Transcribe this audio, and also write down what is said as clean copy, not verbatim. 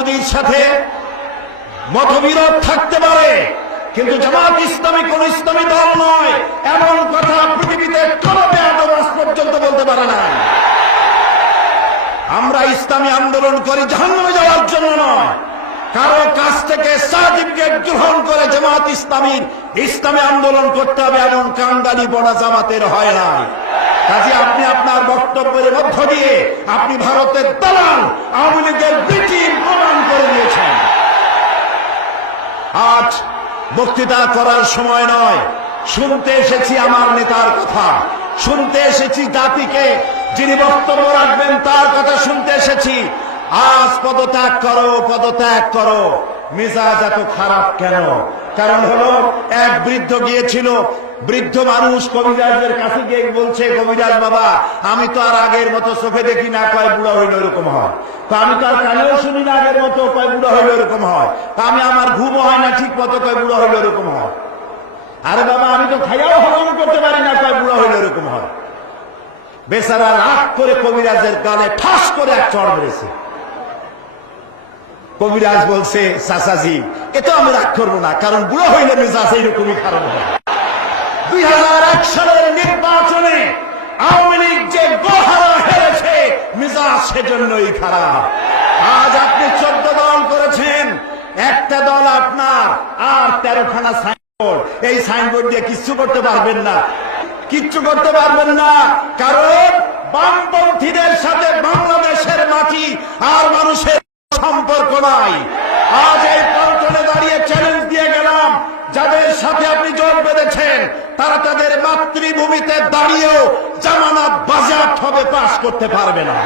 মওদুদীর সাথে মতবিরোধ থাকতে পারে, কিন্তু জামাত ইসলামী কোন ইসলামী দল নয়, এমন কথা পৃথিবীতে কোন বেয়াদব আজ পর্যন্ত বলতে পারে না। আমরা ইসলামী আন্দোলন করি জাহান্নামে যাওয়ার জন্য নয়, কারো কাছ থেকে সার্টিফিকেট গ্রহণ করে জামাত ইসলামী আন্দোলন করতে হবে এমন কাঙ্গালি বড়া জামাতের হয় না। কাজে আপনি আপনার বক্তব্যের মধ্য দিয়ে আপনি ভারতের দালাল আওয়ামী লীগের ব্রিটিশ প্রমাণ করে দিয়েছেন। আজ বক্তৃতা করার সময় নয়, শুনতে এসেছি আমার নেতার কথা, শুনতে এসেছি জাতিকে যিনি বক্তব্য রাখবেন তার কথা শুনতে এসেছি। আজ পদত্যাগ করো, পদত্যাগ করো। মেজাজ এত খারাপ কেন? কারণ হলো এক বৃদ্ধ গিয়েছিল, বৃদ্ধ মানুষ কবিরাজের কাছে গিয়ে বলছে, কবিরাজ বাবা আমি তো আর আগের মতো চোখে দেখি না, কয় বুড়া হইলে এরকম হয়। তো আমি তো আর কানেও শুনি না আগের মতো, কয় বুড়া হইলে এরকম হয়। তা আমি আমার ঘুমও হয় না ঠিক মতো, কয় বুড়া হইলে এরকম হয়। আরে বাবা আমি তো খাইয়াও হরণ করতে পারি না, কয় বুড়া হইলে এরকম হয়। বেচারা রাগ করে কবিরাজের গালে ঠাস করে এক চড় মেরেছে। কবিরাজ বলছে, চাচাজি এটা আমি রাগ করবো না, কারণ বুড়ো হইলে মেজাজ এইরকমই খারাপ হয়। 2001 সালের নির্বাচনে আওয়ামী লীগ যে গোহারা হেরেছে, মেজাজ সেজন্যই খারাপ। আজ আপনি 14 দল করেছেন, একটা দল আপনার আর 13খানা সাইনবোর্ড। এই সাইনবোর্ড দিয়ে কিচ্ছু করতে পারবেন না, কিচ্ছু করতে পারবেন না, কারণ বামপন্থীদের সাথে বাংলাদেশের মাটি আর মানুষের সম্পর্ক নাই। আজ এই পল্টনে দাঁড়িয়ে চ্যালেঞ্জ দিয়ে গেলাম, যাদের সাথে আপনি জোট বেঁধেছেন তারা তাদের মাতৃভূমিতে দাঁড়িয়েও জামানত বাজেয়াপ্ত হবে পাশ করতে পারবে না।